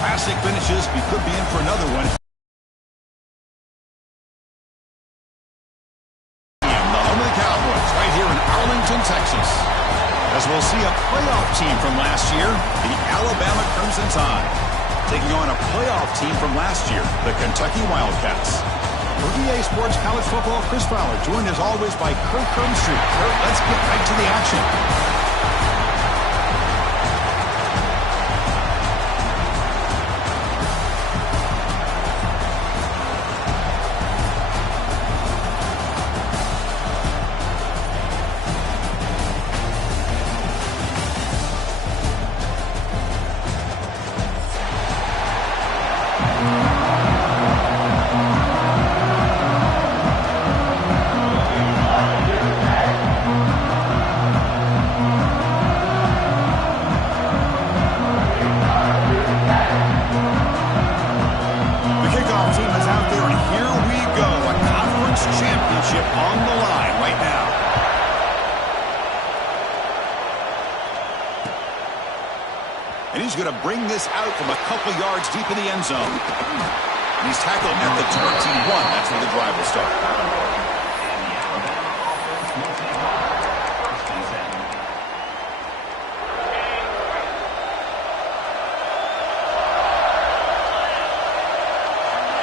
classic finishes. We could be in for another one. The home of the Cowboys, right here in Arlington, Texas. As we'll see a playoff team from last year, the Alabama Crimson Tide, taking on a playoff team from last year, the Kentucky Wildcats. For EA Sports College Football, Chris Fowler, joined as always by Kirk Street. Kirk, let's get right to the action. On the line right now. And he's going to bring this out from a couple yards deep in the end zone. And he's tackled at the 21. That's where the drive will start.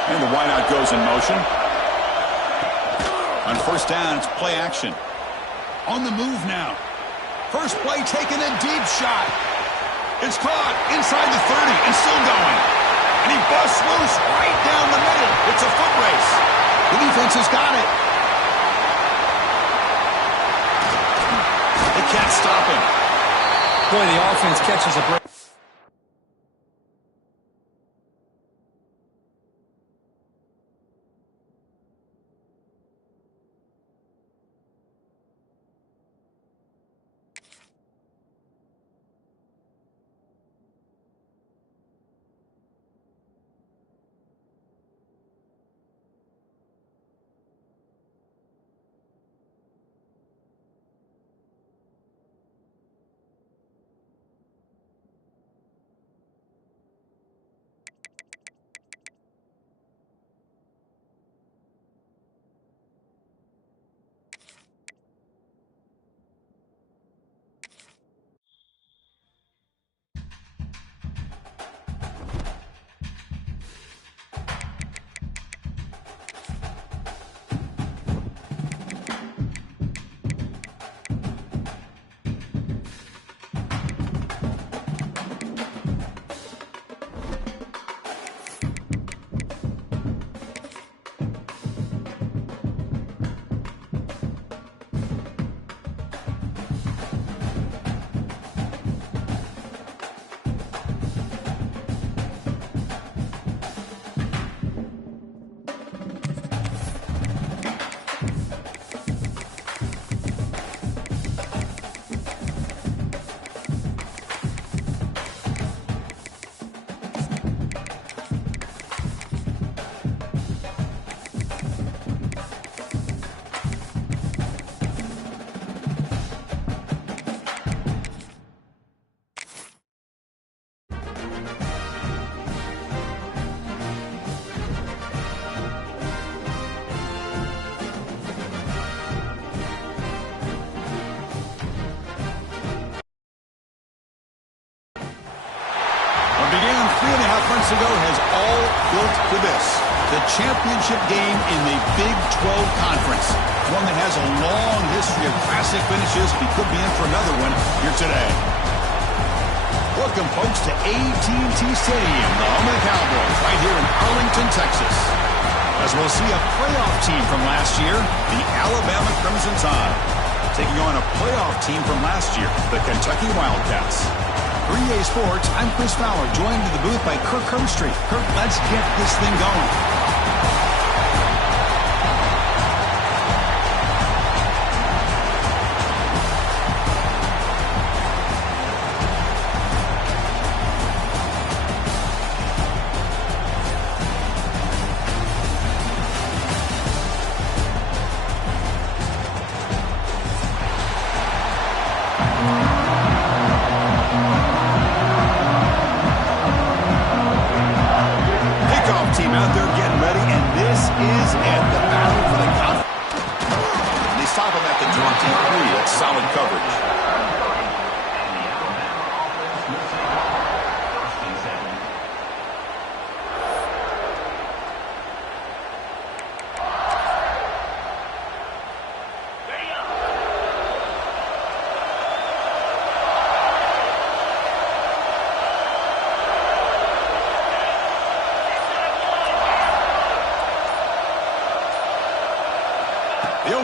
And the wideout goes in motion. On first down, it's play action. On the move now. First play taken, a deep shot. It's caught inside the 30 and still going. And he busts loose right down the middle. It's a foot race. The defense has got it. They can't stop him. Boy, the offense catches a break. Ago has all built to this. The championship game in the Big 12 Conference. One that has a long history of classic finishes. We could be in for another one here today. Welcome, folks, to AT&T Stadium, the home of the Cowboys, right here in Arlington, Texas. As we'll see a playoff team from last year, the Alabama Crimson Tide, taking on a playoff team from last year, the Kentucky Wildcats. For EA Sports, I'm Chris Fowler, joined in the booth by Kirk Street. Kirk, let's get this thing going.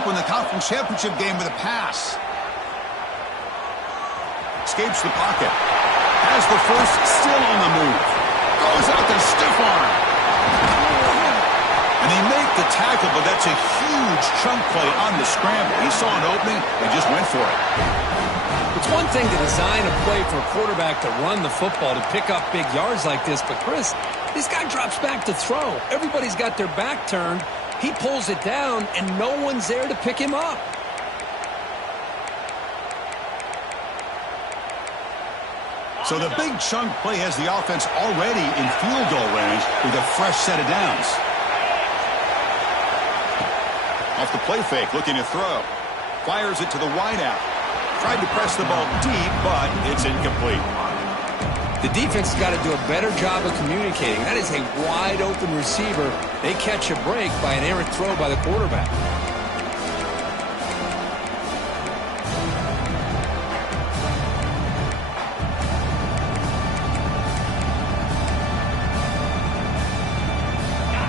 open the conference championship game with a pass. Escapes the pocket. Has the first, still on the move. Goes out to stiff arm. And they make the tackle, but that's a huge chunk play on the scramble. He saw an opening and just went for it. It's one thing to design a play for a quarterback to run the football, to pick up big yards like this, but Chris, this guy drops back to throw. Everybody's got their back turned. He pulls it down, and no one's there to pick him up. So the big chunk play has the offense already in field goal range with a fresh set of downs. Off the play fake, looking to throw. Fires it to the wideout. Tried to press the ball deep, but it's incomplete. The defense has got to do a better job of communicating. That is a wide-open receiver. They catch a break by an errant throw by the quarterback.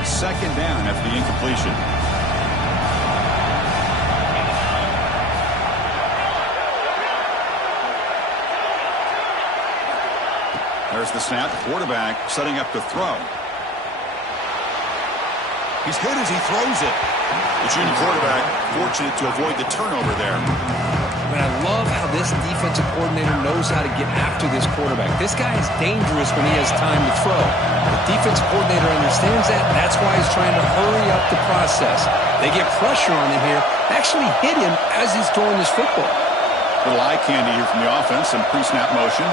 Second down after the incompletion. There's the snap. Quarterback setting up to throw. He's hit as he throws it. The junior quarterback fortunate to avoid the turnover there. But I love how this defensive coordinator knows how to get after this quarterback. This guy is dangerous when he has time to throw. The defensive coordinator understands that. That's why he's trying to hurry up the process. They get pressure on him here. Actually hit him as he's throwing this football. Little eye candy here from the offense. Some pre-snap motion.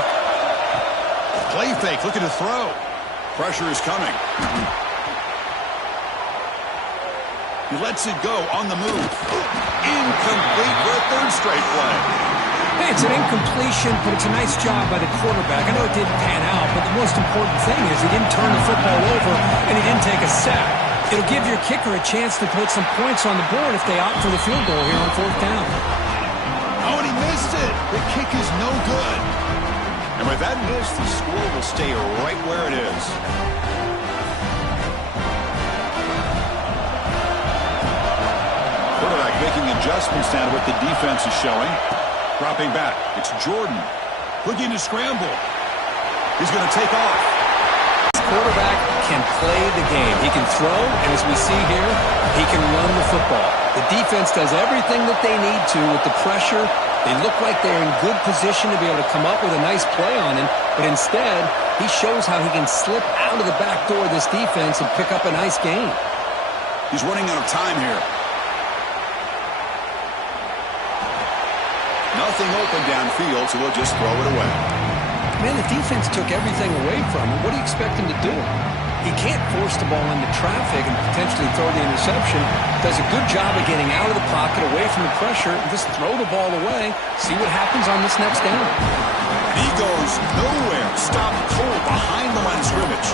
Play fake, looking to throw. Pressure is coming. He lets it go on the move. Incomplete for a third straight play. Hey, it's an incompletion, but it's a nice job by the quarterback. I know it didn't pan out, but the most important thing is he didn't turn the football over and he didn't take a sack. It'll give your kicker a chance to put some points on the board if they opt for the field goal here on fourth down. Oh, and he missed it. The kick is no good. And with that miss, the score will stay right where it is. Quarterback making adjustments now to what the defense is showing. Dropping back. It's Jordan. Looking to scramble. He's going to take off. This quarterback can play the game. He can throw, and as we see here, he can run the football. The defense does everything that they need to with the pressure. They look like they're in good position to be able to come up with a nice play on him, but instead, he shows how he can slip out of the back door of this defense and pick up a nice gain. He's running out of time here. Nothing open downfield, so we'll just throw it away. Man, the defense took everything away from him. What do you expect him to do? He can't force the ball into traffic and potentially throw the interception. Does a good job of getting out of the pocket, away from the pressure, and just throw the ball away. See what happens on this next down. He goes nowhere. Stop cold behind the line of scrimmage.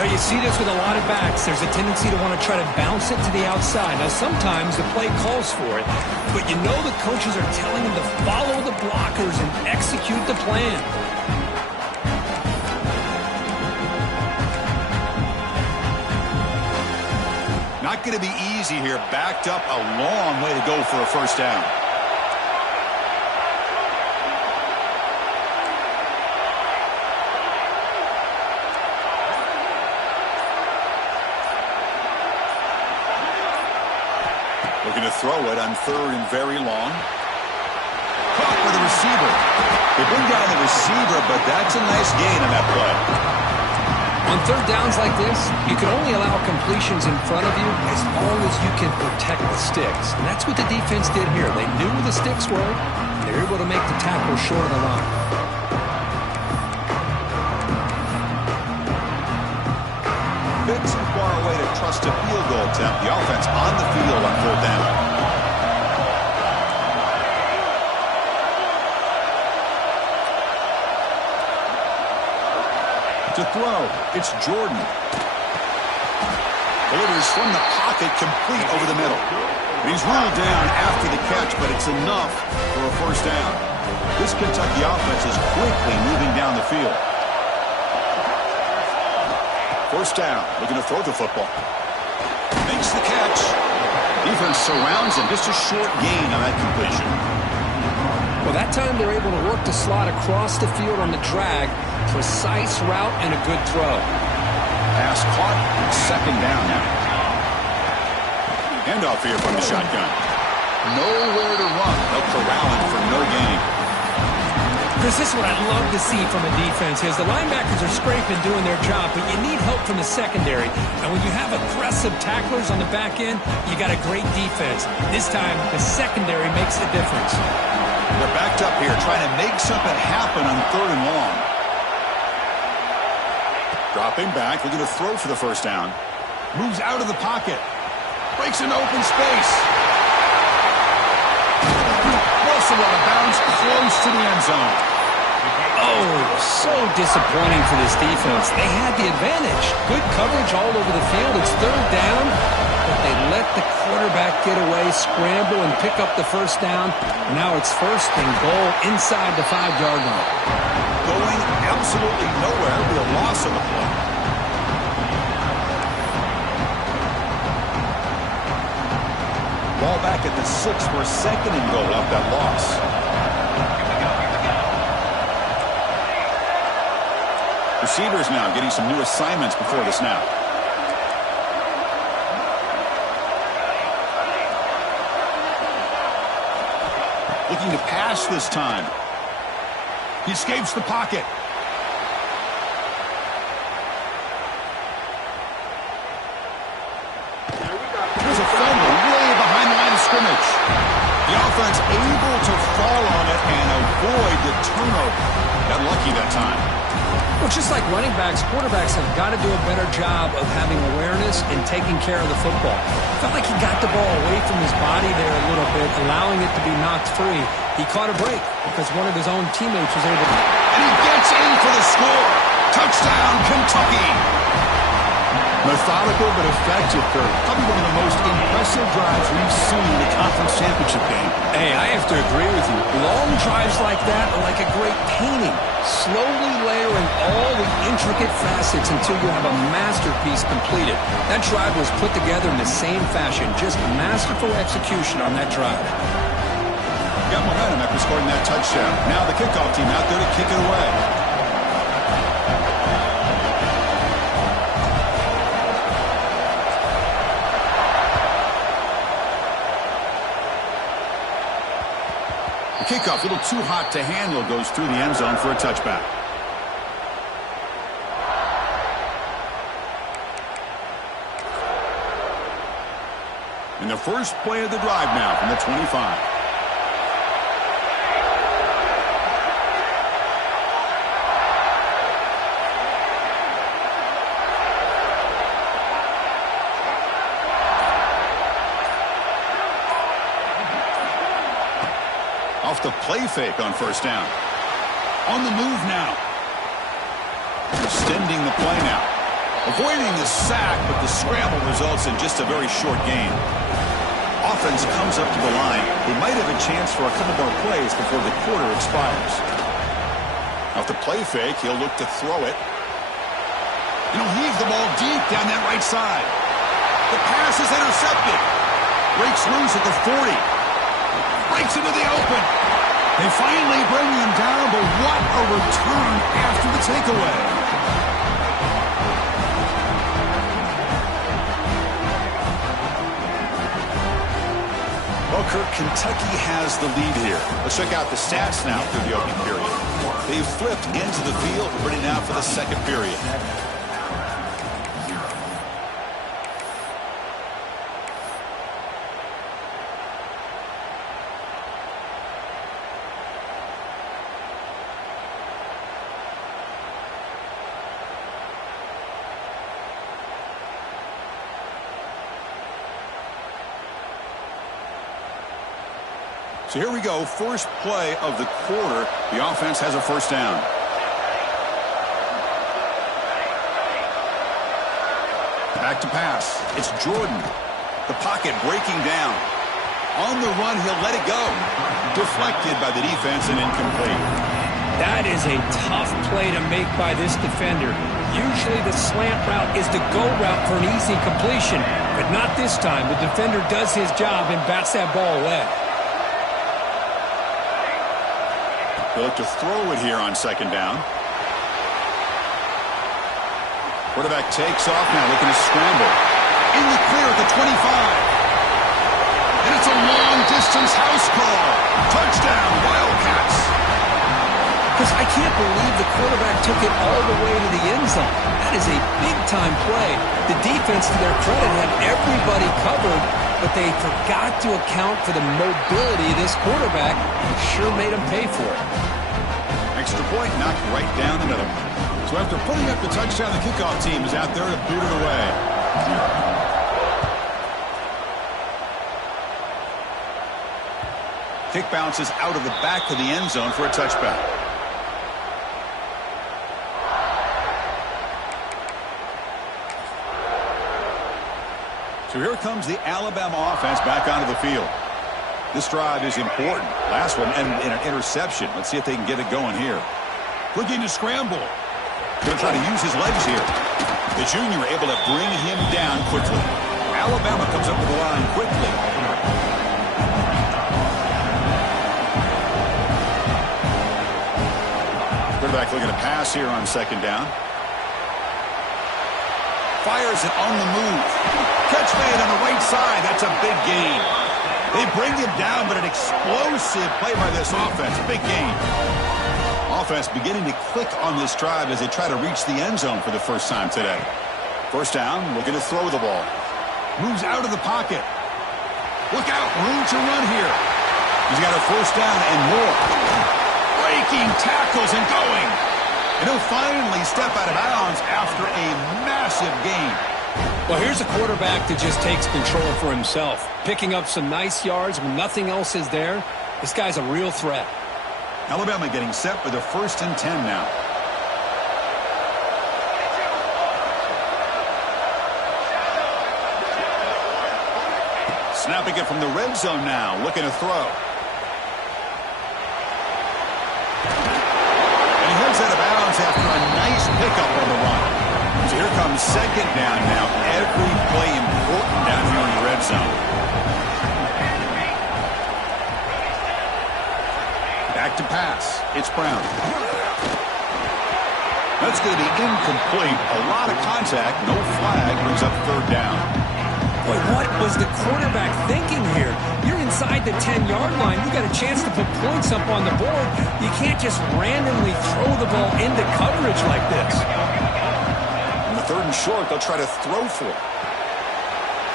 Now, you see this with a lot of backs. There's a tendency to want to try to bounce it to the outside. Now, sometimes the play calls for it, but you know the coaches are telling him to follow the blockers and execute the plan. Not going to be easy here. Backed up, a long way to go for a first down. Looking to throw it on third and very long. Caught by the receiver. They bring down the receiver, but that's a nice gain on that play. On third downs like this, you can only allow completions in front of you as long as you can protect the sticks. And that's what the defense did here. They knew where the sticks were. They were able to make the tackle short of the line. Bit too far away to trust a field goal attempt. The offense on the field on third down. To throw, it's Jordan. Delivers from the pocket, complete over the middle. And he's ruled down after the catch, but it's enough for a first down. This Kentucky offense is quickly moving down the field. First down, looking to throw the football. Makes the catch. Defense surrounds him. Just a short gain on that completion. Well, that time they're able to work the slot across the field on the drag. Precise route and a good throw. Pass caught. Second down now. Handoff here from the shotgun. Nowhere to run. They'll corral him for no gain. Chris, this is what I love to see from a defense is the linebackers are scraping, doing their job, but you need help from the secondary. And when you have aggressive tacklers on the back end, you got a great defense. This time, the secondary makes the difference. They're backed up here, trying to make something happen on 3rd and long. Dropping back, looking to throw for the first down. Moves out of the pocket. Breaks into open space. Wilson out of bounds, close to the end zone. Oh, so disappointing for this defense. They had the advantage. Good coverage all over the field. It's 3rd down, but they let the quarterback get away, scramble, and pick up the first down. Now it's 1st and goal inside the 5-yard line. Going absolutely nowhere. Be a loss on the play. Ball back at the 6 for 2nd and goal off that loss. Receivers now getting some new assignments before the snap. Looking to pass this time. He escapes the pocket. There's a fumble way behind the line of scrimmage. The offense able to fall on it and avoid the turnover. Got lucky that time. Well, just like running backs, quarterbacks have got to do a better job of having awareness and taking care of the football. Felt like he got the ball away from his body there a little bit, allowing it to be knocked free. He caught a break because one of his own teammates was able to. And he gets in for the score. Touchdown, Kentucky. Methodical but effective, Kirk. Probably one of the most impressive drives we've seen in a conference championship game. Hey, I have to agree with you. Long drives like that are like a great painting. Slowly layering all the intricate facets until you have a masterpiece completed. That drive was put together in the same fashion. Just masterful execution on that drive. Got momentum after scoring that touchdown. Now the kickoff team out there to kick it away. Kickoff, a little too hot to handle, goes through the end zone for a touchback. And the first play of the drive now from the 25. Off the play fake on first down. On the move now. Extending the play now. Avoiding the sack, but the scramble results in just a very short gain. Offense comes up to the line. They might have a chance for a couple more plays before the quarter expires. Off the play fake, he'll look to throw it. And he'll heave the ball deep down that right side. The pass is intercepted. Breaks loose at the 40. Breaks into the open. They finally bring him down, but what a return after the takeaway. Well, Kirk, Kentucky has the lead here. Let's check out the stats now through the opening period. They've flipped into the field, ready now for the second period. So here we go, first play of the quarter. The offense has a first down. Back to pass. It's Jordan. The pocket breaking down. On the run, he'll let it go. Deflected by the defense and incomplete. That is a tough play to make by this defender. Usually the slant route is the go route for an easy completion, but not this time. The defender does his job and bats that ball away. They'll look to throw it here on second down. Quarterback takes off now, looking to scramble. In the clear at the 25. And it's a long-distance house call. Touchdown, Wildcats. Because I can't believe the quarterback took it all the way to the end zone. That is a big-time play. The defense, to their credit, had everybody covered, but they forgot to account for the mobility of this quarterback. Sure made him pay for it. Extra point knocked right down the middle. So after putting up the touchdown, the kickoff team is out there to boot it away. Kick bounces out of the back of the end zone for a touchback. So here comes the Alabama offense back onto the field. This drive is important. Last one ended in an interception. Let's see if they can get it going here. Looking to scramble. Going to try to use his legs here. The junior able to bring him down quickly. Alabama comes up with the line quickly. Quarterback looking to pass here on second down. Fires it on the move. Catch made on the right side. That's a big gain. They bring him down, but an explosive play by this offense. Big gain. Offense beginning to click on this drive as they try to reach the end zone for the first time today. First down, looking to throw the ball. Moves out of the pocket. Look out, room to run here. He's got a first down and more. Breaking tackles and going. And he'll finally step out of bounds after a massive gain. Well, here's a quarterback that just takes control for himself. Picking up some nice yards when nothing else is there. This guy's a real threat. Alabama getting set for the 1st and 10 now. Snapping it from the red zone now. Looking to throw. And he heads out of bounds after a nice pickup on the run. So here comes second down now. Every play important down here in the red zone. Back to pass. It's Brown. That's going to be incomplete. A lot of contact. No flag. Brings up third down. Boy, what was the quarterback thinking here? You're inside the 10-yard line. You got a chance to put points up on the board. You can't just randomly throw the ball into coverage like this. On the 3rd and short, they'll try to throw for it.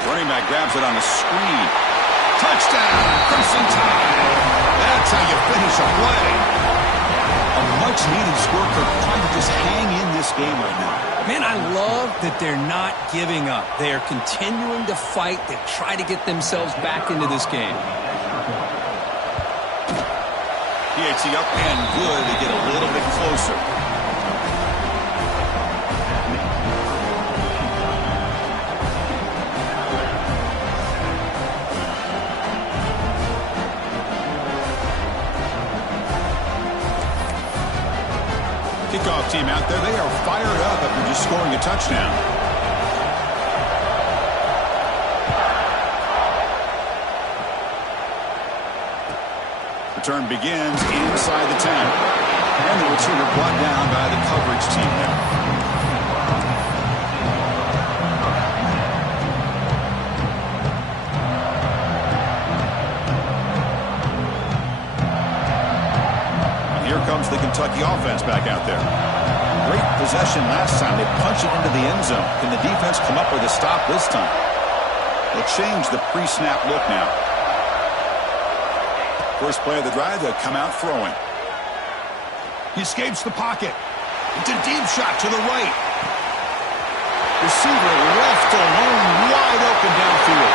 Running back grabs it on the screen. Touchdown, Crimson Tide. That's how you finish a play. A much-needed score for trying to just hang in this game right now. Man, I love that they're not giving up. They are continuing to fight to try to get themselves back into this game. PAT up and good to get a little bit closer. Kickoff team out there. They are fired up after just scoring a touchdown. Return begins inside the 10. And the returner brought down by the coverage team now. Comes the Kentucky offense back out there. Great possession last time. They punch it into the end zone. Can the defense come up with a stop this time? They'll change the pre-snap look now. First play of the drive, they'll come out throwing. He escapes the pocket. It's a deep shot to the right. Receiver left alone, wide open downfield.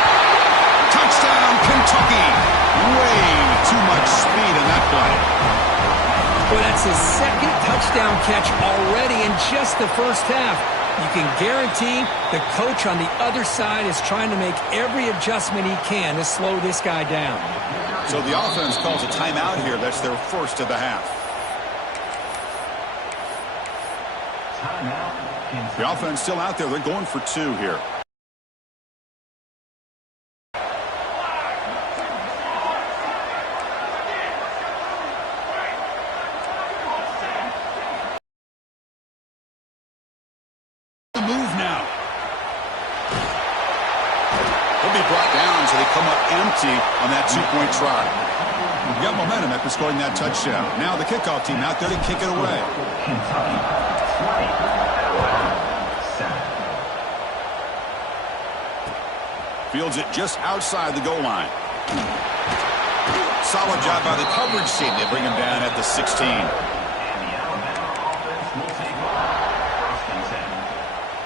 Touchdown, Kentucky. Way too much speed in that play. Well, that's his second touchdown catch already in just the first half. You can guarantee the coach on the other side is trying to make every adjustment he can to slow this guy down. So the offense calls a timeout here. That's their first of the half. The offense still out there. They're going for 2 here. The move now. He'll be brought down, so they come up empty on that 2-point try. You got momentum after scoring that touchdown. Now the kickoff team out there to kick it away. Fields it just outside the goal line. Solid job by the coverage team. They bring him down at the 16.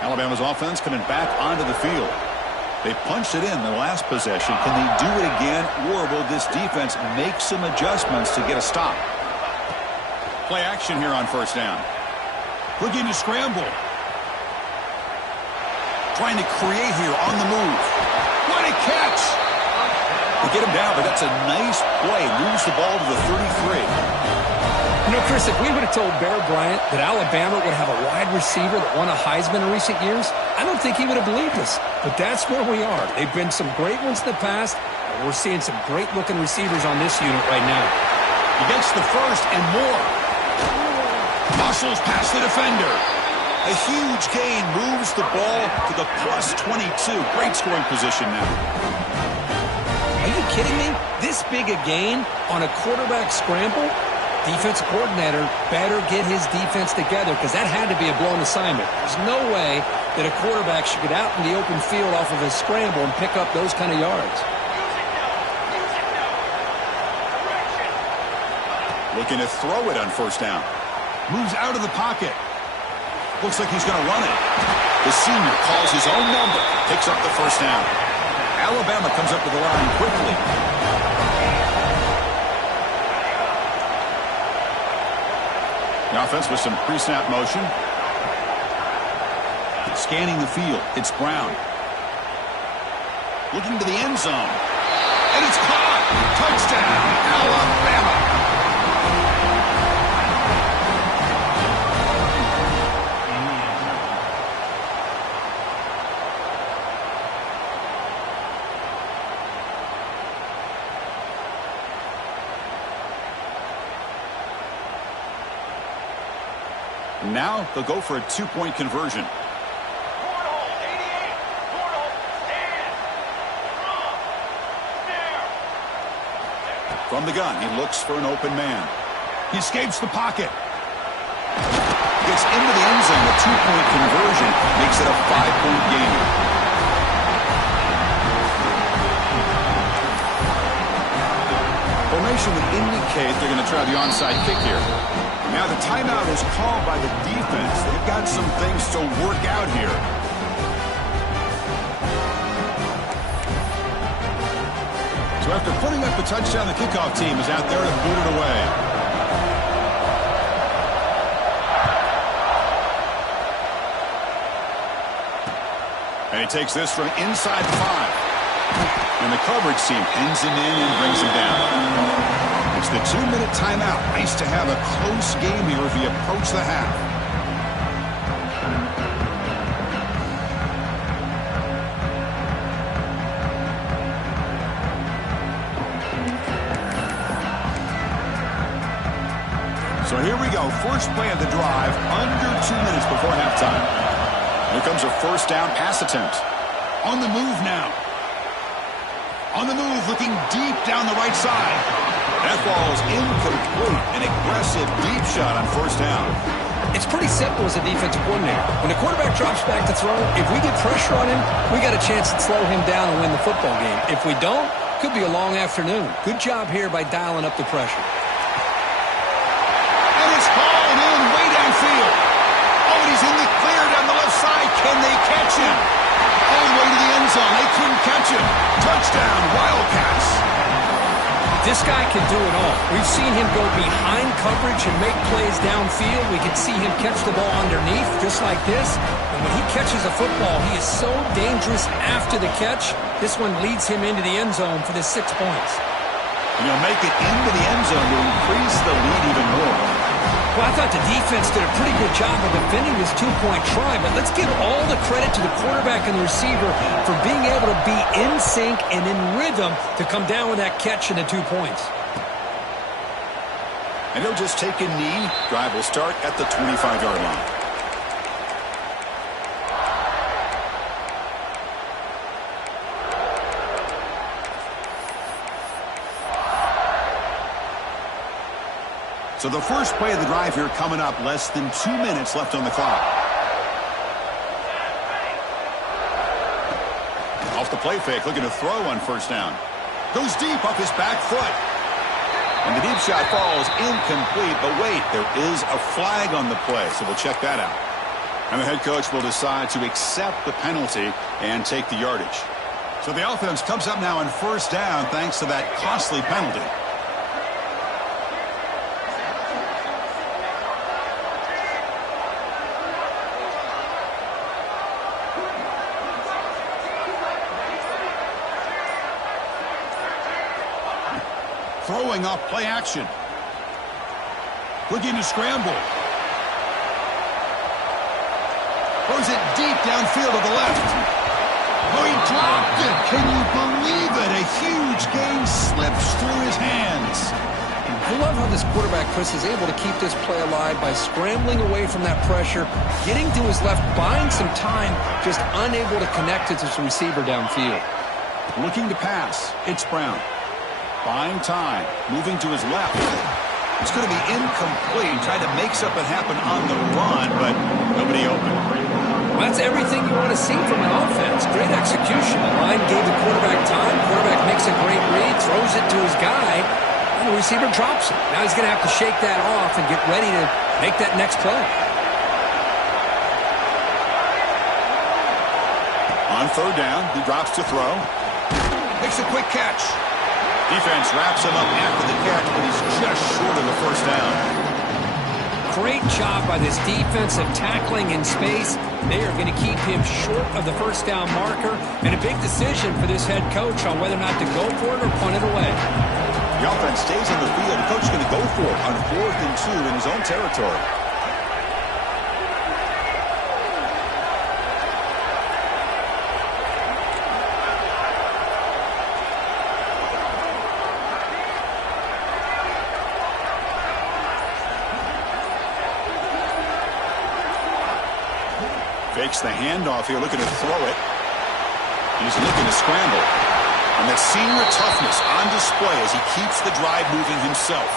Alabama's offense coming back onto the field. They punched it in the last possession. Can they do it again, or will this defense make some adjustments to get a stop? Play action here on first down. Looking to scramble. Trying to create here on the move. What a catch! They get him down, but that's a nice play. Moves the ball to the 33. You know, Chris, if we would have told Bear Bryant that Alabama would have a wide receiver that won a Heisman in recent years, I don't think he would have believed us. But that's where we are. They've been some great ones in the past, and we're seeing some great-looking receivers on this unit right now. He gets the first and more. Muscles past the defender. A huge gain moves the ball to the plus 22. Great scoring position now. Are you kidding me? This big a gain on a quarterback scramble? Defensive coordinator better get his defense together because that had to be a blown assignment. There's no way that a quarterback should get out in the open field off of a scramble and pick up those kind of yards. Looking to throw it on first down. Moves out of the pocket. Looks like he's going to run it. The senior calls his own number. Picks up the first down. Alabama comes up to the line quickly. The offense with some pre-snap motion. Scanning the field. It's Brown. Looking to the end zone. And it's caught. Touchdown, Alabama. Now they'll go for a 2-point conversion. From the gun, he looks for an open man. He escapes the pocket. Gets into the end zone. A 2-point conversion makes it a 5-point game. Formation would indicate they're going to try the onside kick here. Now the timeout is called by the defense. They've got some things to work out here. So after putting up the touchdown, the kickoff team is out there to boot it away. And he takes this from inside the 5. And the coverage team pins him in and brings him down. It's the 2-minute timeout. Nice to have a close game here as we approach the half. So here we go. First play of the drive, under 2 minutes before halftime. Here comes a first down pass attempt. On the move now. On the move, looking deep down the right side. That ball is incomplete. An aggressive deep shot on first down. It's pretty simple as a defensive coordinator. When the quarterback drops back to throw, if we get pressure on him, we got a chance to slow him down and win the football game. If we don't, could be a long afternoon. Good job here by dialing up the pressure. And it's falling in way downfield. Oh, and he's in the clear down the left side. Can they catch him? All the way to the end zone. They couldn't catch him. Touchdown, Wildcats. This guy can do it all. We've seen him go behind coverage and make plays downfield. We can see him catch the ball underneath, just like this. And when he catches a football, he is so dangerous after the catch. This one leads him into the end zone for the 6 points. And he'll make it into the end zone to increase the lead even more. Well, I thought the defense did a pretty good job of defending this two-point try, but let's give all the credit to the quarterback and the receiver for being able to be in sync and in rhythm to come down with that catch and the 2 points. And he'll just take a knee. Drive will start at the 25-yard line. So the first play of the drive here coming up, less than 2 minutes left on the clock. Off the play fake, looking to throw on first down. Goes deep off his back foot. And the deep shot falls incomplete, but wait, there is a flag on the play, so we'll check that out. And the head coach will decide to accept the penalty and take the yardage. So the offense comes up now on first down thanks to that costly penalty. Throwing off play action. Looking to scramble. Throws it deep downfield to the left. Oh, he dropped it. Can you believe it? A huge gain slips through his hands. I love how this quarterback, Chris, is able to keep this play alive by scrambling away from that pressure, getting to his left, buying some time, just unable to connect to his receiver downfield. Looking to pass. It's Brown. Buying time, moving to his left. It's going to be incomplete. Tried to make something happen on the run, but nobody open. Well, that's everything you want to see from an offense. Great execution. The line gave the quarterback time. Quarterback makes a great read, throws it to his guy, and the receiver drops it. Now he's going to have to shake that off and get ready to make that next play. On third down, he drops to throw. Makes a quick catch. Defense wraps him up after the catch, but he's just short of the first down. Great job by this defensive tackling in space. They are going to keep him short of the first down marker, and a big decision for this head coach on whether or not to go for it or punt it away. The offense stays on the field. The coach is going to go for it on 4th and 2 in his own territory. Fakes the handoff here, looking to throw it. He's looking to scramble. And that senior toughness on display as he keeps the drive moving himself.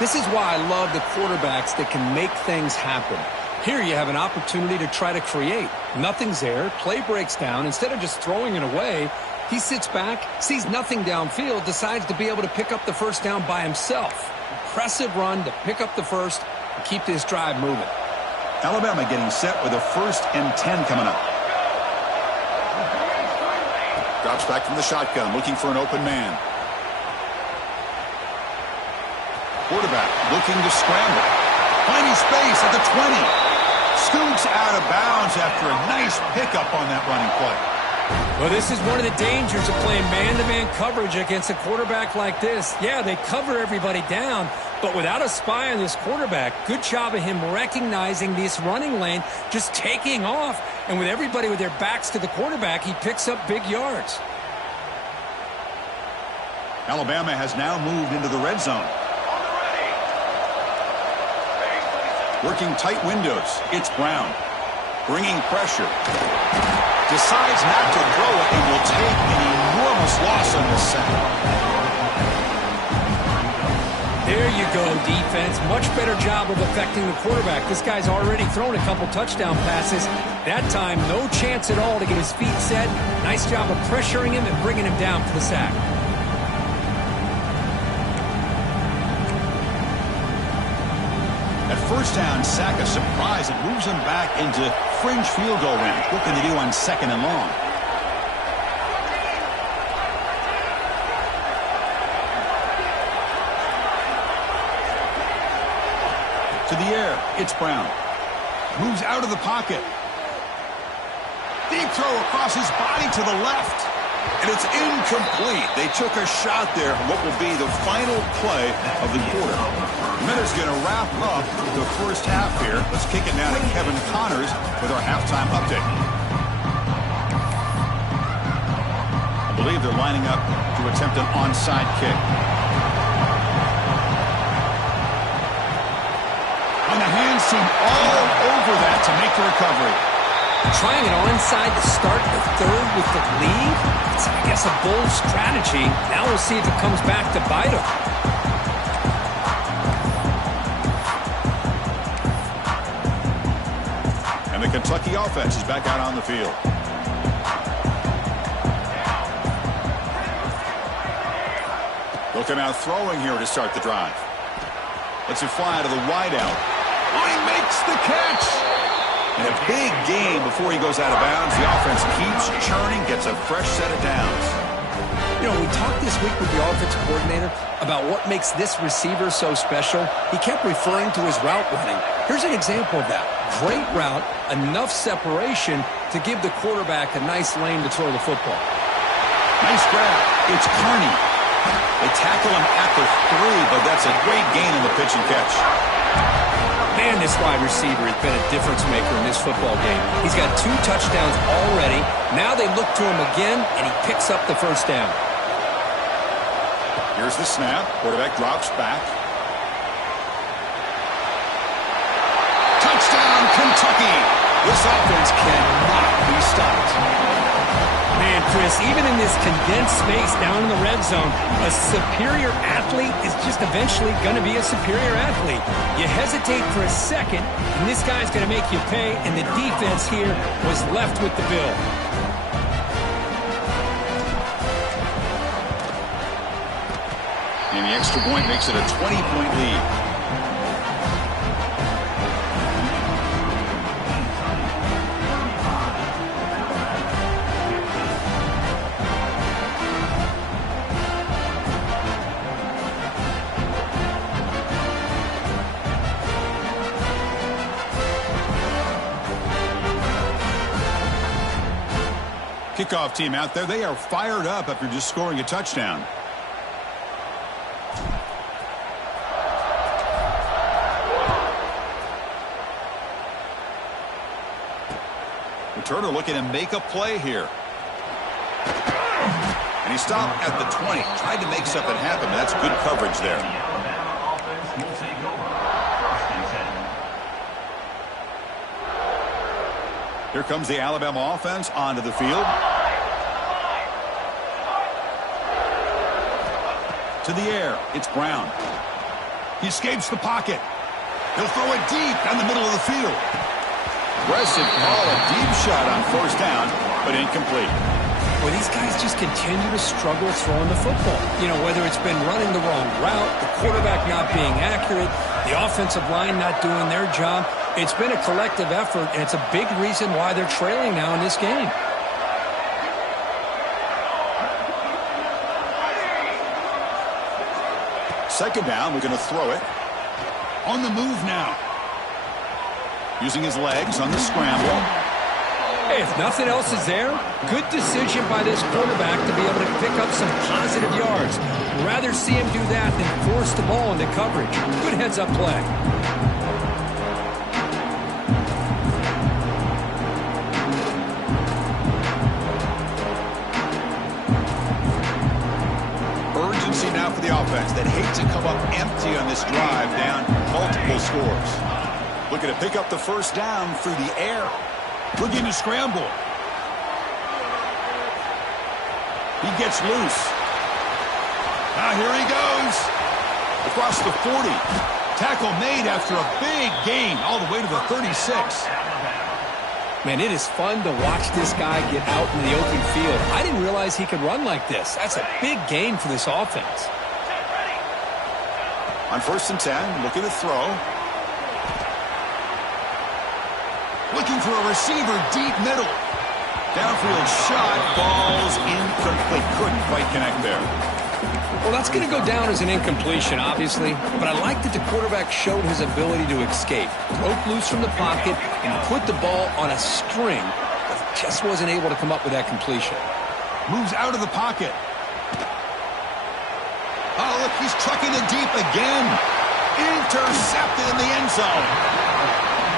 This is why I love the quarterbacks that can make things happen. Here you have an opportunity to try to create. Nothing's there. Play breaks down. Instead of just throwing it away, he sits back, sees nothing downfield, decides to be able to pick up the first down by himself. Impressive run to pick up the first and keep this drive moving. Alabama getting set with a 1st and 10 coming up. Drops back from the shotgun, looking for an open man. Quarterback looking to scramble. Finding space at the 20. Scoots out of bounds after a nice pickup on that running play. Well, this is one of the dangers of playing man-to-man coverage against a quarterback like this. Yeah, they cover everybody down, but without a spy on this quarterback, good job of him recognizing this running lane, just taking off, and with everybody with their backs to the quarterback, he picks up big yards. Alabama has now moved into the red zone. Working tight windows. It's Brown. Bringing pressure. Decides not to throw it and will take an enormous loss on this sack. There you go, defense. Much better job of affecting the quarterback. This guy's already thrown a couple touchdown passes. That time, no chance at all to get his feet set. Nice job of pressuring him and bringing him down for the sack. At first down, sack a surprise. It moves him back into fringe field goal range. What can they do on 2nd and long? To the air, it's Brown. Moves out of the pocket. Deep throw across his body to the left. And it's incomplete. They took a shot there on what will be the final play of the quarter. Minter's going to wrap up the first half here. Let's kick it now to Kevin Connors with our halftime update. I believe they're lining up to attempt an onside kick. And the hands seem all over that to make the recovery. Trying it onside to start the third with the lead? It's, I guess, a bold strategy. Now we'll see if it comes back to bite him. And the Kentucky offense is back out on the field. Looking out throwing here to start the drive. Lets it fly to the wideout. Oh, he makes the catch! And a big gain before he goes out of bounds. The offense keeps churning, gets a fresh set of downs. You know, we talked this week with the offensive coordinator about what makes this receiver so special. He kept referring to his route running. Here's an example of that. Great route, enough separation to give the quarterback a nice lane to throw the football. Nice grab. It's Kearney. They tackle him at the 3, but that's a great gain in the pitch and catch. Man, this wide receiver has been a difference maker in this football game. He's got 2 touchdowns already. Now they look to him again, and he picks up the first down. Here's the snap. Quarterback drops back. Touchdown, Kentucky! This offense cannot be stopped. Man, Chris, even in this condensed space down in the red zone, a superior athlete is just eventually going to be a superior athlete. You hesitate for a second, and this guy's going to make you pay, and the defense here was left with the bill. And the extra point makes it a 20-point lead. Kickoff team out there. They are fired up after just scoring a touchdown. Returner looking to make a play here. And he stopped at the 20. Tried to make something happen, but that's good coverage there. Here comes the Alabama offense onto the field. To the air, it's Brown. He escapes the pocket. He'll throw it deep down the middle of the field. Aggressive call, a deep shot on first down, but incomplete. Well, these guys just continue to struggle throwing the football. You know, whether it's been running the wrong route, the quarterback not being accurate, the offensive line not doing their job. It's been a collective effort, and it's a big reason why they're trailing now in this game. Second down, we're going to throw it. On the move now. Using his legs on the scramble. Hey, if nothing else is there, good decision by this quarterback to be able to pick up some positive yards. Rather see him do that than force the ball into coverage. Good heads-up play. Urgency now for the offense that hates to come up empty on this drive, down multiple scores. Looking to pick up the first down through the air. Looking to scramble. He gets loose. Now here he goes. Across the 40. Tackle made after a big gain all the way to the 36. Man, it is fun to watch this guy get out in the open field. I didn't realize he could run like this. That's a big gain for this offense. On 1st and 10, looking to throw. Looking for a receiver deep middle. Downfield shot, falls incomplete. Couldn't quite connect there. Well, that's going to go down as an incompletion, obviously, but I like that the quarterback showed his ability to escape. Broke loose from the pocket and put the ball on a string, but just wasn't able to come up with that completion. Moves out of the pocket. Oh, look, he's trucking it deep again. Intercepted in the end zone.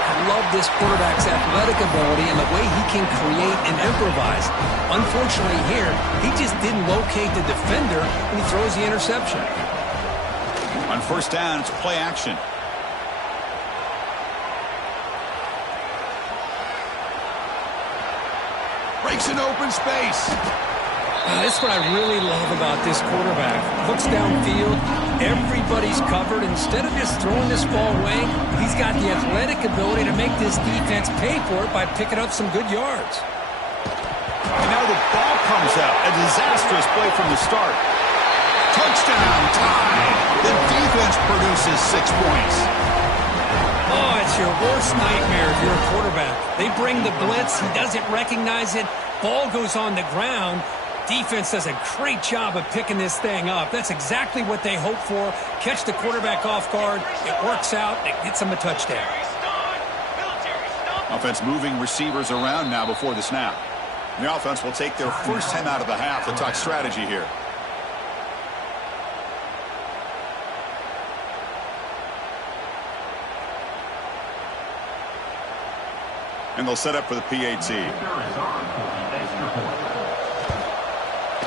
I love this quarterback's athletic ability and the way he can create and improvise. Unfortunately here, he just didn't locate the defender when he throws the interception. On first down, it's play action. Breaks an open space. That's what I really love about this quarterback. Looks downfield, everybody's covered. Instead of just throwing this ball away, he's got the athletic ability to make this defense pay for it by picking up some good yards. And now the ball comes out. A disastrous play from the start. Touchdown, tie. The defense produces 6 points. Oh, it's your worst nightmare if you're a quarterback. They bring the blitz. He doesn't recognize it. Ball goes on the ground. Defense does a great job of picking this thing up. That's exactly what they hope for. Catch the quarterback off guard. It works out. It gets them a touchdown. Offense moving receivers around now before the snap. The offense will take their first time out of the half to talk strategy here. And they'll set up for the PAT.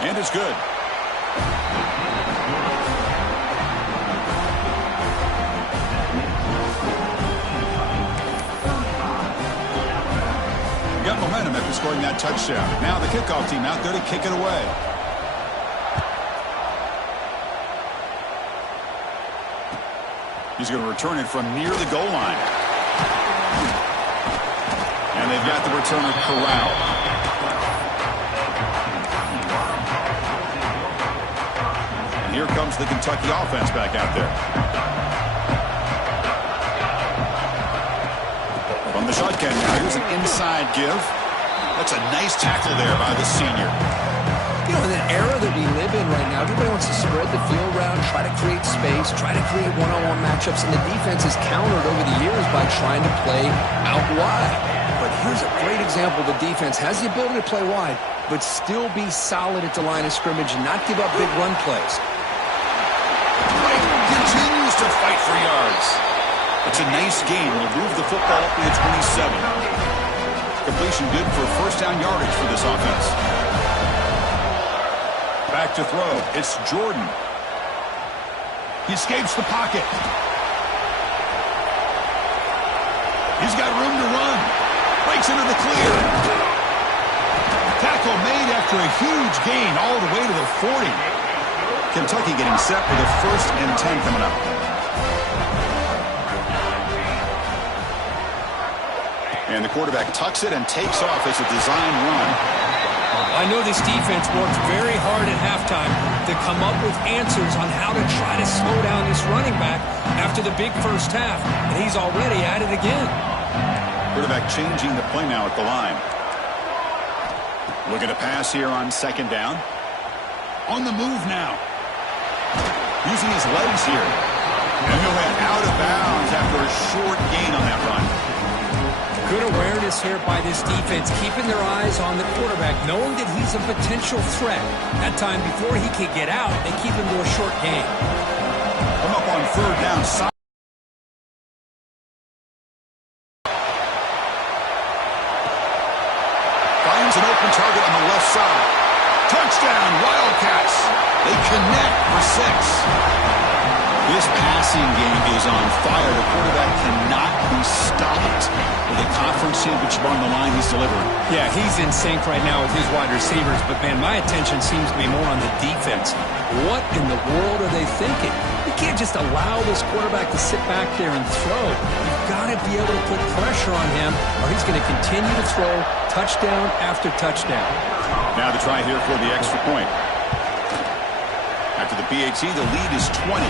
And it's good. Got momentum after scoring that touchdown. Now the kickoff team out there to kick it away. He's going to return it from near the goal line. And they've got the returner corralled. And here comes the Kentucky offense back out there. From the shotgun now, here's an inside give. That's a nice tackle there by the senior. You know, in the era that we live in right now, everybody wants to spread the field around, try to create space, try to create one-on-one matchups, and the defense is countered over the years by trying to play out wide. But here's a great example. The defense has the ability to play wide, but still be solid at the line of scrimmage and not give up big run plays. Wright continues to fight for yards. It's a nice game. We'll move the football up to the 27. Completion good for first down yardage for this offense. Back to throw. It's Jordan. He escapes the pocket. He's got room to run. Breaks into the clear. Tackle made after a huge gain all the way to the 40. Kentucky getting set for the 1st and 10 coming up. And the quarterback tucks it and takes off as a design run. I know this defense worked very hard at halftime to come up with answers on how to try to slow down this running back after the big first half, and he's already at it again. Quarterback changing the play now at the line. Looking to pass here on 2nd down. On the move now. Using his legs here. And he'll head out of bounds after a short gain on that run. Good awareness here by this defense, keeping their eyes on the quarterback, knowing that he's a potential threat. That time before he can get out, they keep him to a short gain. Come up on 3rd down. Finds an open target on the left side. Touchdown, Wildcats. They connect for 6. This passing game is on fire. The quarterback cannot be stopped. With a conference championship on the line, he's delivering. Yeah, he's in sync right now with his wide receivers, but, man, my attention seems to be more on the defense. What in the world are they thinking? You can't just allow this quarterback to sit back there and throw. You've got to be able to put pressure on him, or he's going to continue to throw touchdown after touchdown. Now the try here for the extra point. After the PAT, the lead is 20.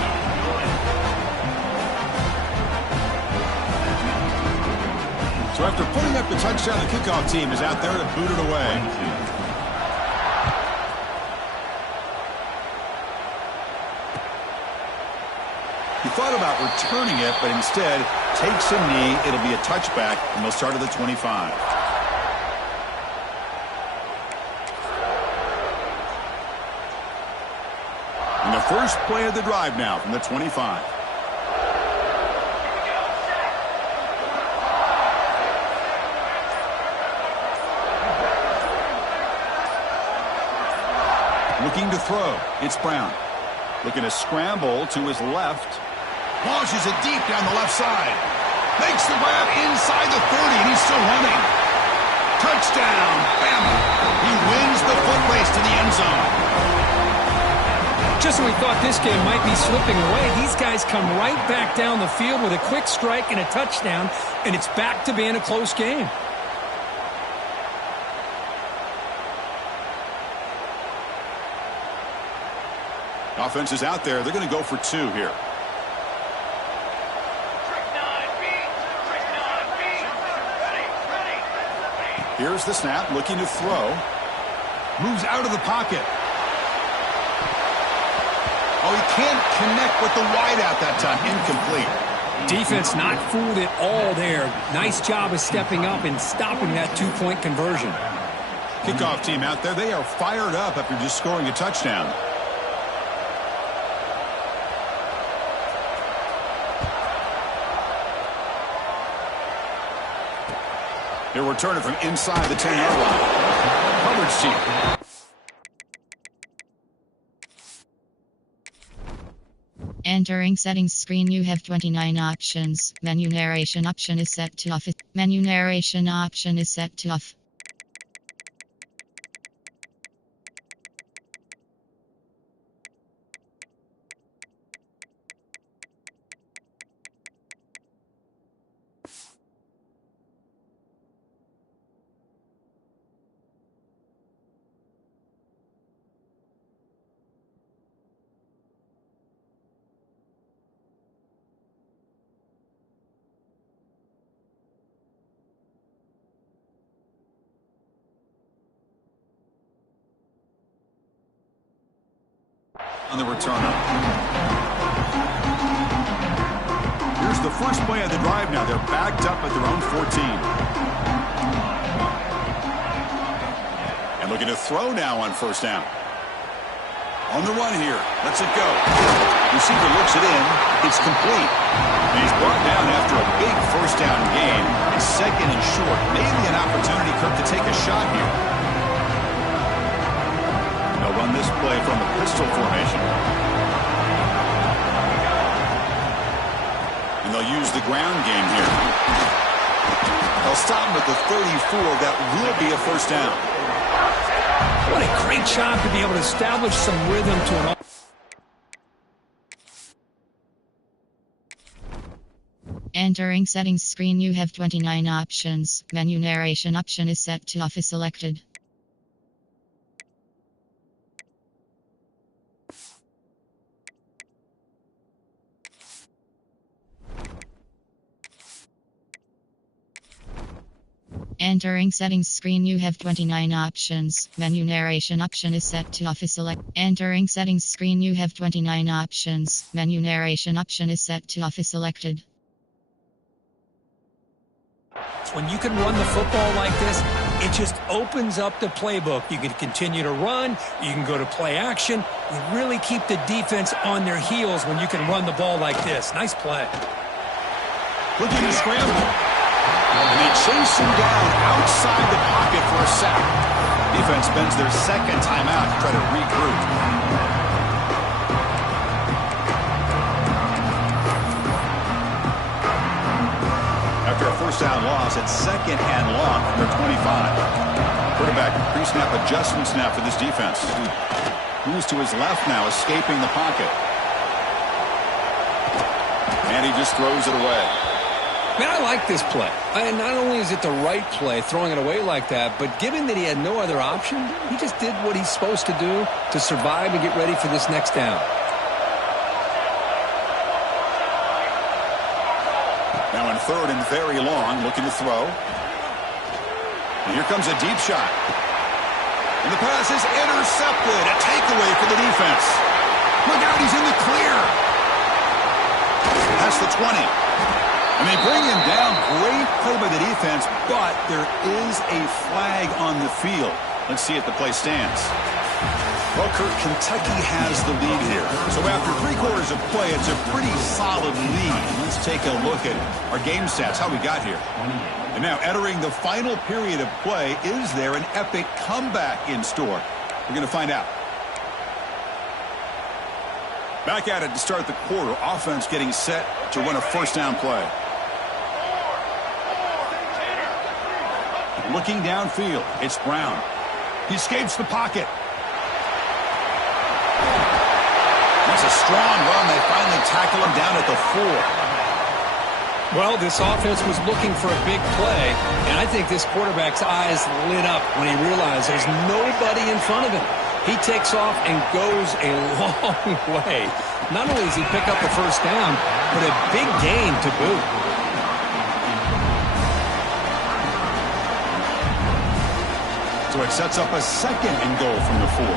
So after putting up the touchdown, the kickoff team is out there to boot it away. He thought about returning it, but instead takes a knee. It'll be a touchback, and they'll start at the 25. And the first play of the drive now from the 25. Looking to throw. It's Brown. Looking to scramble to his left. Launches it deep down the left side. Makes the grab inside the 30, and he's still running. Touchdown, Bama. He wins the foot race to the end zone. Just when we thought this game might be slipping away, these guys come right back down the field with a quick strike and a touchdown, and it's back to being a close game. Offense is out there. They're going to go for 2 here. Here's the snap, looking to throw. Moves out of the pocket. Oh, he can't connect with the wideout that time. Incomplete. Defense not fooled at all there. Nice job of stepping up and stopping that 2-point conversion. Kickoff team out there. They are fired up after just scoring a touchdown. He'll return it from inside the 10-yard line. Coverage team. Entering settings screen, you have 29 options. Menu narration option is set to off. Menu narration option is set to off. On the returner. Here's the first play of the drive now. They're backed up at their own 14. And looking to throw now on first down. On the run here. Lets it go. Receiver looks it in. It's complete. And he's brought down after a big first down gain. It's second and short. Maybe an opportunity, Kirk, to take a shot here. They'll run this play from the pistol formation. And they'll use the ground game here. They'll stop him at the 34. That will be a first down. What a great job to be able to establish some rhythm to an Entering settings screen, you have 29 options. Menu narration option is set to off is selected. Entering settings screen, you have 29 options. Menu narration option is set to off is select. Entering settings screen, you have 29 options. Menu narration option is set to off is selected. When you can run the football like this, it just opens up the playbook. You can continue to run. You can go to play action. You really keep the defense on their heels when you can run the ball like this. Nice play. Looking to scramble. And they chase him down outside the pocket for a sack. Defense spends their second timeout to try to regroup. After a first down loss, it's second and long from their 25. Quarterback pre-snap adjustments now for this defense. Moves to his left now, escaping the pocket. And he just throws it away. Man, I like this play. And not only is it the right play, throwing it away like that, but given that he had no other option, he just did what he's supposed to do to survive and get ready for this next down. Now in third and very long, looking to throw. And here comes a deep shot. And the pass is intercepted. A takeaway for the defense. Look out, he's in the clear. That's the 20. And they bring him down. Great play by the defense, but there is a flag on the field. Let's see if the play stands. Well, Kurt, Kentucky has the lead here. So after 3 quarters of play, it's a pretty solid lead. Let's take a look at our game stats, how we got here. And now, entering the final period of play, is there an epic comeback in store? We're going to find out. Back at it to start the quarter. Offense getting set to run a first down play. Looking downfield, it's Brown. He escapes the pocket. That's a strong run. They finally tackle him down at the 4. Well, this offense was looking for a big play, and I think this quarterback's eyes lit up when he realized there's nobody in front of him. He takes off and goes a long way. Not only does he pick up the first down, but a big gain to boot. So it sets up a 2nd and goal from the 4.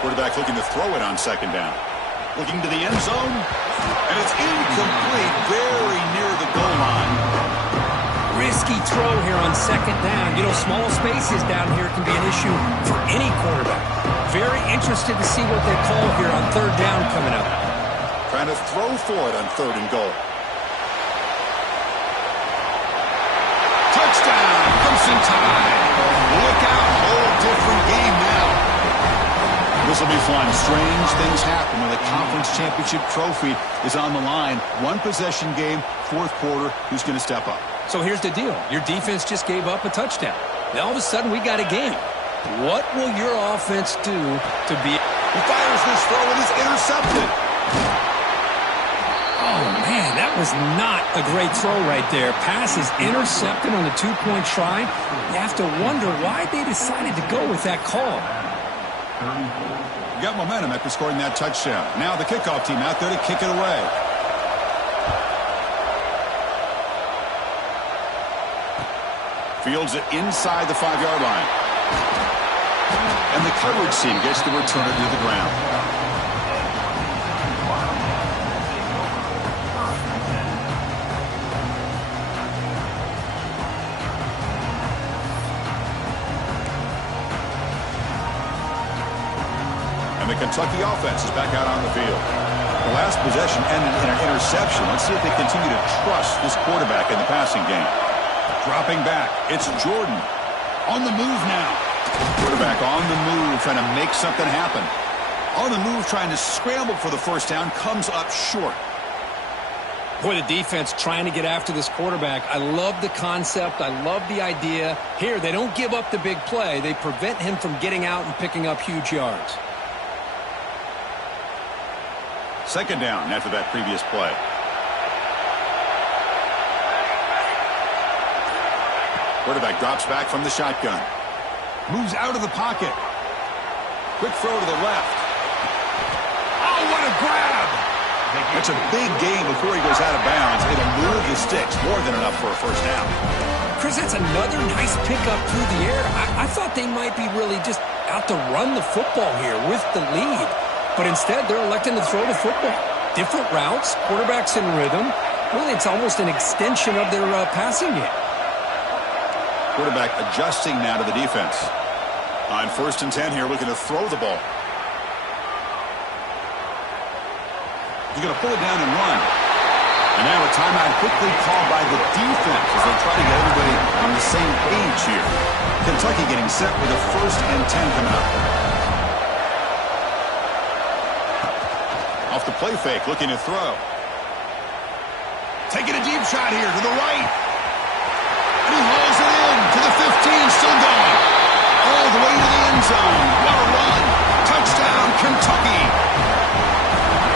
Quarterback looking to throw it on 2nd down. Looking to the end zone. And it's incomplete, very near the goal line. Risky throw here on 2nd down. You know, small spaces down here can be an issue for any quarterback. Very interested to see what they call here on 3rd down coming up. Trying to throw for it on 3rd and goal. Touchdown! Crimson Tide. Look out. Whole different game now. This will be fun. Strange things happen when the conference championship trophy is on the line. 1-possession game, 4th quarter. Who's going to step up? So here's the deal. Your defense just gave up a touchdown. Now all of a sudden we got a game. What will your offense do to be... He fires this throw and it's intercepted. Oh, man, that was not a great throw right there. Pass is intercepted on the 2-point try. You have to wonder why they decided to go with that call. Got momentum after scoring that touchdown. Now the kickoff team out there to kick it away. Fields it inside the 5-yard line. And the coverage team gets the returner to the ground. And the Kentucky offense is back out on the field. The last possession ended in an interception. Let's see if they continue to trust this quarterback in the passing game. Dropping back, it's Jordan. On the move now. Quarterback on the move, trying to make something happen. On the move, trying to scramble for the first down, comes up short. Boy, the defense trying to get after this quarterback. I love the concept. I love the idea. Here, they don't give up the big play. They prevent him from getting out and picking up huge yards. 2nd down after that previous play. Quarterback drops back from the shotgun. Moves out of the pocket. Quick throw to the left. Oh, what a grab! That's a big gain before he goes out of bounds. It'll move the sticks. More than enough for a first down. Chris, that's another nice pickup through the air. I thought they might be really just out to run the football here with the lead. But instead, they're electing to throw the football. Different routes, quarterbacks in rhythm. Really, it's almost an extension of their passing game. Quarterback adjusting now to the defense. On 1st and 10 here, looking to throw the ball. He's going to pull it down and run. And now a timeout quickly called by the defense as they try to get everybody on the same page here. Kentucky getting set with a 1st and 10 coming up. Off the play fake, looking to throw. Taking a deep shot here to the right. And he hauls it in to the 15, still going. All the way to the end zone. What a run. Touchdown, Kentucky.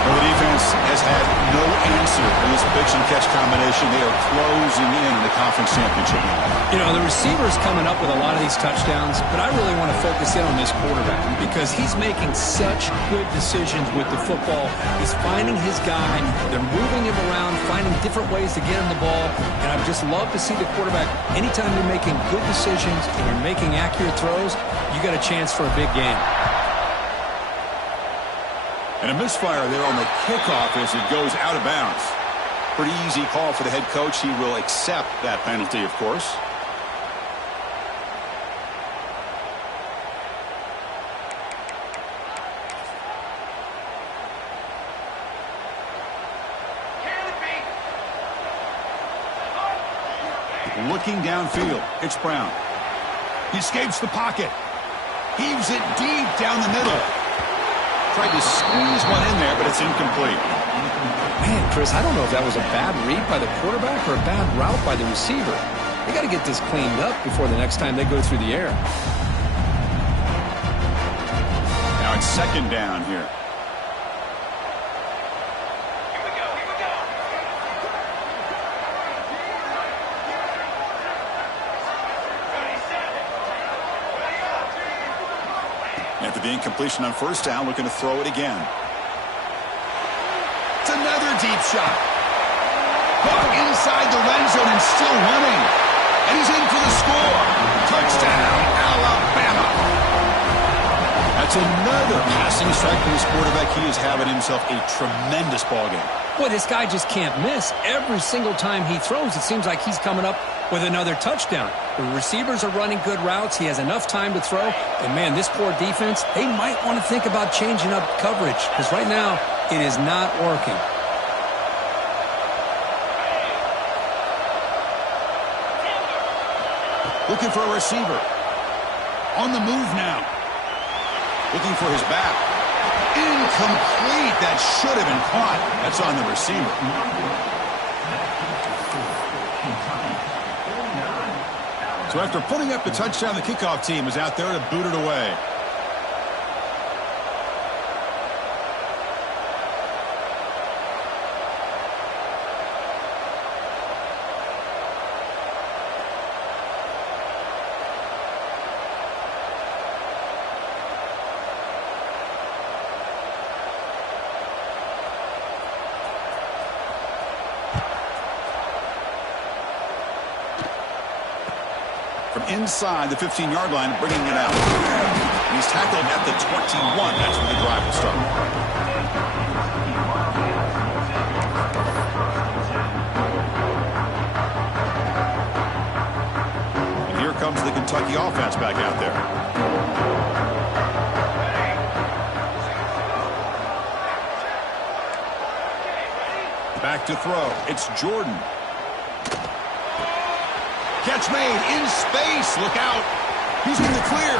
Well, the defense has had no answer in this pitch and catch combination. They are closing in the conference championship. You know, the receiver's coming up with a lot of these touchdowns, but I really want to focus in on this quarterback because he's making such good decisions with the football. He's finding his guy. They're moving him around, finding different ways to get him the ball, and I just love to see the quarterback. Anytime you're making good decisions and you're making accurate throws, you got a chance for a big game. And a misfire there on the kickoff as it goes out of bounds. Pretty easy call for the head coach. He will accept that penalty, of course. Looking downfield, it's Brown. He escapes the pocket. Heaves it deep down the middle. Tried to squeeze one in there, but it's incomplete. Man, Chris, I don't know if that was a bad read by the quarterback or a bad route by the receiver. They got to get this cleaned up before the next time they go through the air. Now it's second down here. After the incompletion on first down, looking to throw it again. It's another deep shot. Caught inside the red zone and still running. And he's in for the score. Touchdown, Alabama. That's another passing strike for this quarterback. He is having himself a tremendous ballgame. Boy, this guy just can't miss. Every single time he throws, it seems like he's coming up with another touchdown. The receivers are running good routes. He has enough time to throw. And, man, this poor defense, they might want to think about changing up coverage because right now it is not working. Looking for a receiver. On the move now. Looking for his back. Incomplete. That should have been caught. That's on the receiver. So after putting up the touchdown, the kickoff team is out there to boot it away. From inside the 15-yard line, bringing it out. And he's tackled at the 21. That's where the drive will start. And here comes the Kentucky offense back out there. Back to throw. It's Jordan. Catch made in space. Look out. He's in the clear.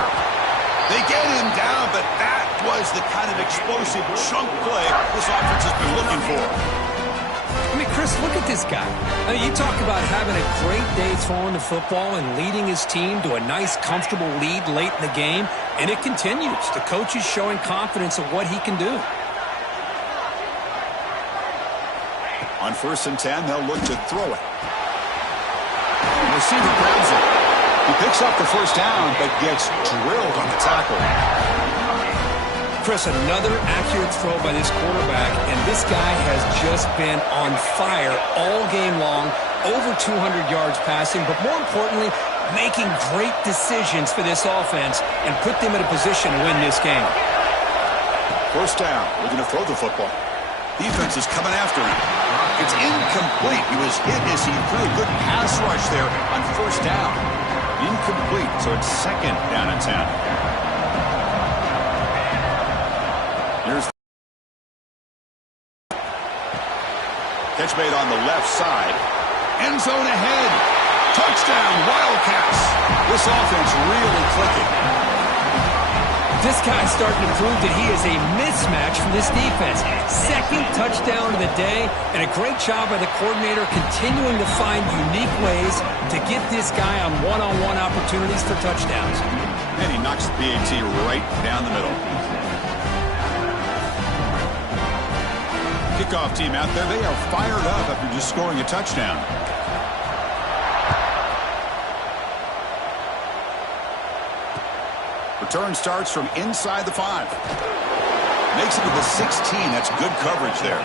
They get him down, but that was the kind of explosive chunk play this offense has been looking for. I mean, Chris, look at this guy. I mean, you talk about having a great day throwing the football and leading his team to a nice, comfortable lead late in the game, and it continues. The coach is showing confidence of what he can do. On 1st and 10, they'll look to throw it. The receiver grabs it. He picks up the first down, but gets drilled on the tackle. Chris, another accurate throw by this quarterback, and this guy has just been on fire all game long, over 200 yards passing, but more importantly, making great decisions for this offense and put them in a position to win this game. First down, looking to throw the football. Defense is coming after him. It's incomplete. He was hit as he threw a good pass rush there on first down. Incomplete, so it's second down and 10. Here's catch made on the left side. End zone ahead. Touchdown, Wildcats. This offense really clicking. This guy's starting to prove that he is a mismatch for this defense. Second touchdown of the day, and a great job by the coordinator continuing to find unique ways to get this guy on one-on-one opportunities for touchdowns. And he knocks the PAT right down the middle. Kickoff team out there, they are fired up after just scoring a touchdown. Return starts from inside the 5. Makes it to the 16. That's good coverage there.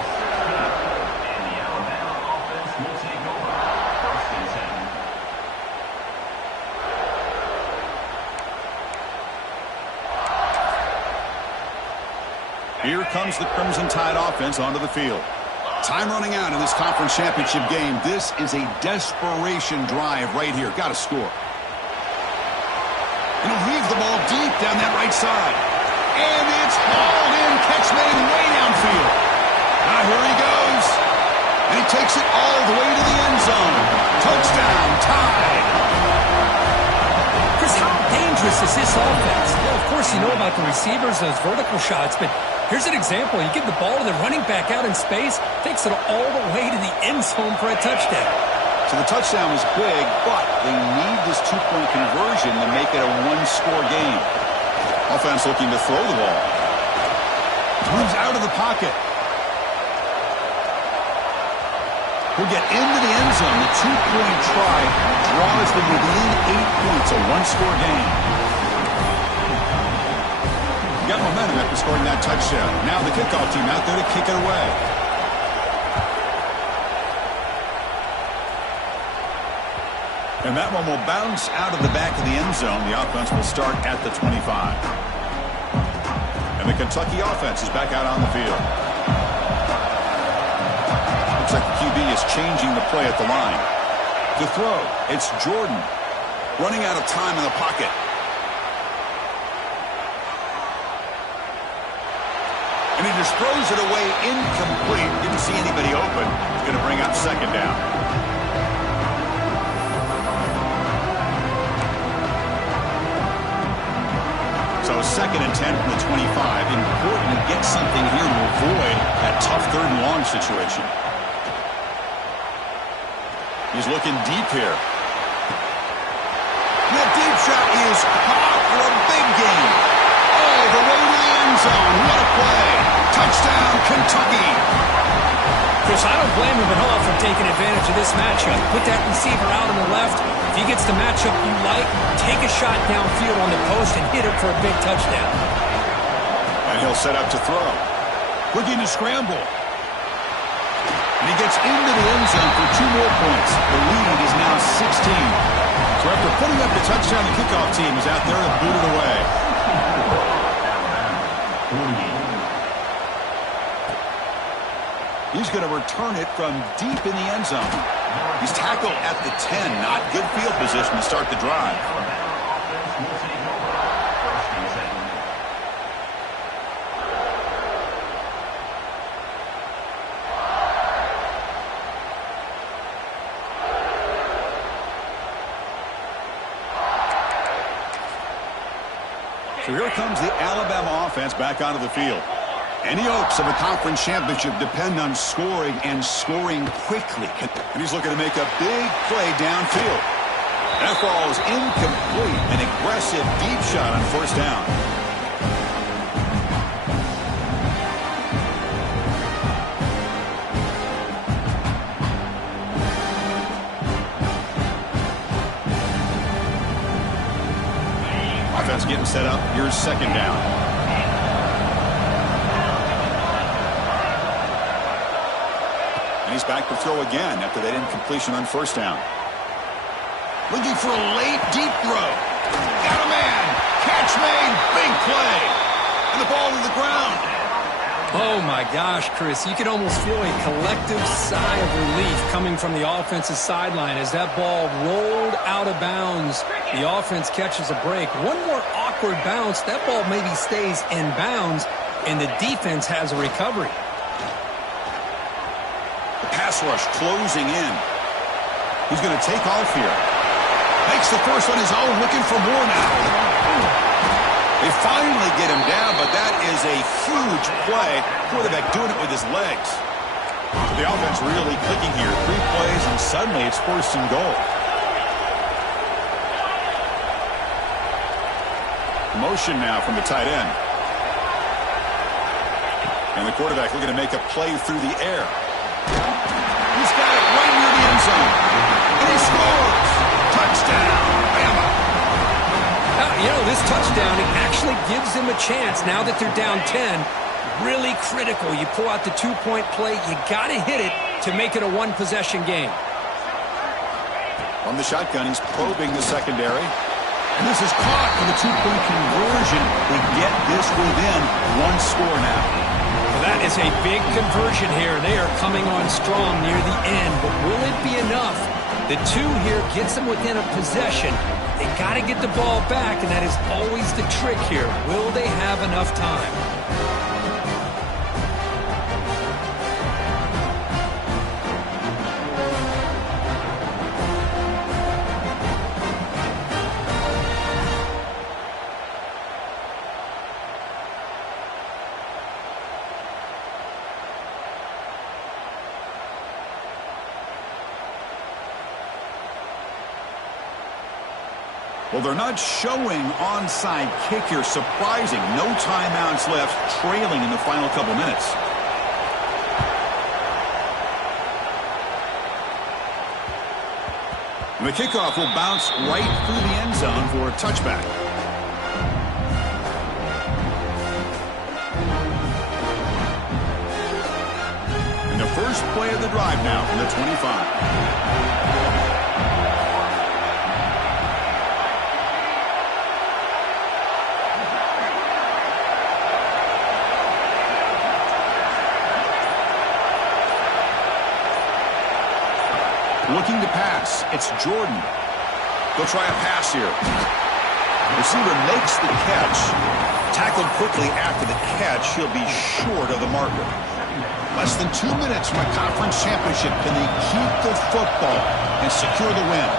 Here comes the Crimson Tide offense onto the field. Time running out in this conference championship game. This is a desperation drive right here. Got to score. And he'll heave the ball deep down that right side. And it's hauled in. Catch made way downfield. Now here he goes. And he takes it all the way to the end zone. Touchdown, tied. Chris, how dangerous is this offense? Well, of course, you know about the receivers, those vertical shots, but here's an example. You give the ball to the running back out in space, takes it all the way to the end zone for a touchdown. So the touchdown was big, but they need this two-point conversion to make it a one-score game. Offense looking to throw the ball. Moves out of the pocket. Will get into the end zone. The two-point try draws them within 8 points, a one-score game. Got momentum after scoring that touchdown. Now the kickoff team out there to kick it away. And that one will bounce out of the back of the end zone. The offense will start at the 25. And the Kentucky offense is back out on the field. Looks like the QB is changing the play at the line. To throw, it's Jordan. Running out of time in the pocket. And he just throws it away incomplete. Didn't see anybody open. He's going to bring up second down. So second and 10 from the 25. Important to get something here to avoid that tough third and long situation. He's looking deep here. And that deep shot is caught for a big gain. All the way to the end zone. What a play. Touchdown, Kentucky. Chris, I don't blame him at all for taking advantage of this matchup. Put that receiver out on the left. If he gets the matchup you like, take a shot downfield on the post and hit it for a big touchdown. And he'll set up to throw. Looking to scramble. And he gets into the end zone for 2 more points. The lead is now 16. So after putting up the touchdown, the kickoff team is out there to boot it away. He's going to return it from deep in the end zone. He's tackled at the 10. Not good field position to start the drive. So here comes the Alabama offense back onto the field. Any hopes of a conference championship depend on scoring and scoring quickly. And he's looking to make a big play downfield. That ball is incomplete. An aggressive deep shot on first down. Offense getting set up. Here's second down. And he's back to throw again after that incompletion on first down. Looking for a late, deep throw. Got a man. Catch made. Big play. And the ball to the ground. Oh, my gosh, Chris. You can almost feel a collective sigh of relief coming from the offensive sideline as that ball rolled out of bounds. The offense catches a break. One more awkward bounce. That ball maybe stays in bounds, and the defense has a recovery. The pass rush closing in. He's going to take off here. Makes the first on his own, looking for more now. They finally get him down, but that is a huge play. Quarterback doing it with his legs. The offense really clicking here. 3 plays, and suddenly it's first and goal. Motion now from the tight end. And the quarterback looking to make a play through the air. He's got it right near the end zone. And he scores. Touchdown, Bama. You know, this touchdown, it actually gives them a chance now that they're down 10. Really critical. You pull out the 2-point play. You got to hit it to make it a one-possession game. On the shotgun, he's probing the secondary. And this is caught for the 2-point conversion. They get this within 1 score now. Well, that is a big conversion here. They are coming on strong near the end, but will it be enough? The 2 here gets them within a possession. They got to get the ball back, and that is always the trick here. Will they have enough time? Well, they're not showing onside kick here. Surprising. No timeouts left, trailing in the final couple minutes. And the kickoff will bounce right through the end zone for a touchback. And the first play of the drive now from the 25. Looking to pass. It's Jordan. They'll try a pass here. Receiver makes the catch. Tackled quickly after the catch. He'll be short of the marker. Less than 2 minutes from a conference championship. Can they keep the football and secure the win?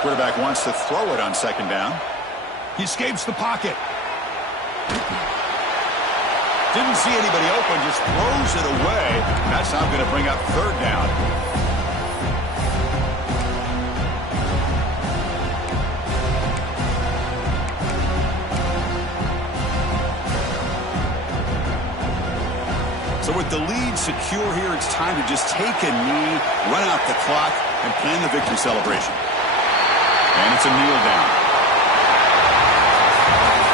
Quarterback wants to throw it on second down. He escapes the pocket. Didn't see anybody open, just throws it away. That's now going to bring up third down. So with the lead secure here, it's time to just take a knee, run out the clock, and plan the victory celebration. And it's a kneel down.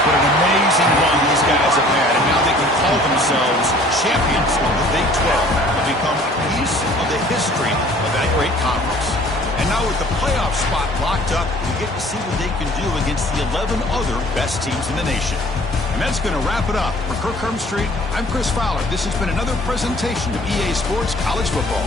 What an amazing run these guys have had, and now they can call themselves champions of the Big 12 and become a piece of the history of that great conference. And now with the playoff spot locked up, we get to see what they can do against the 11 other best teams in the nation. And that's going to wrap it up. For Kirk Street, I'm Chris Fowler. This has been another presentation of EA Sports College Football.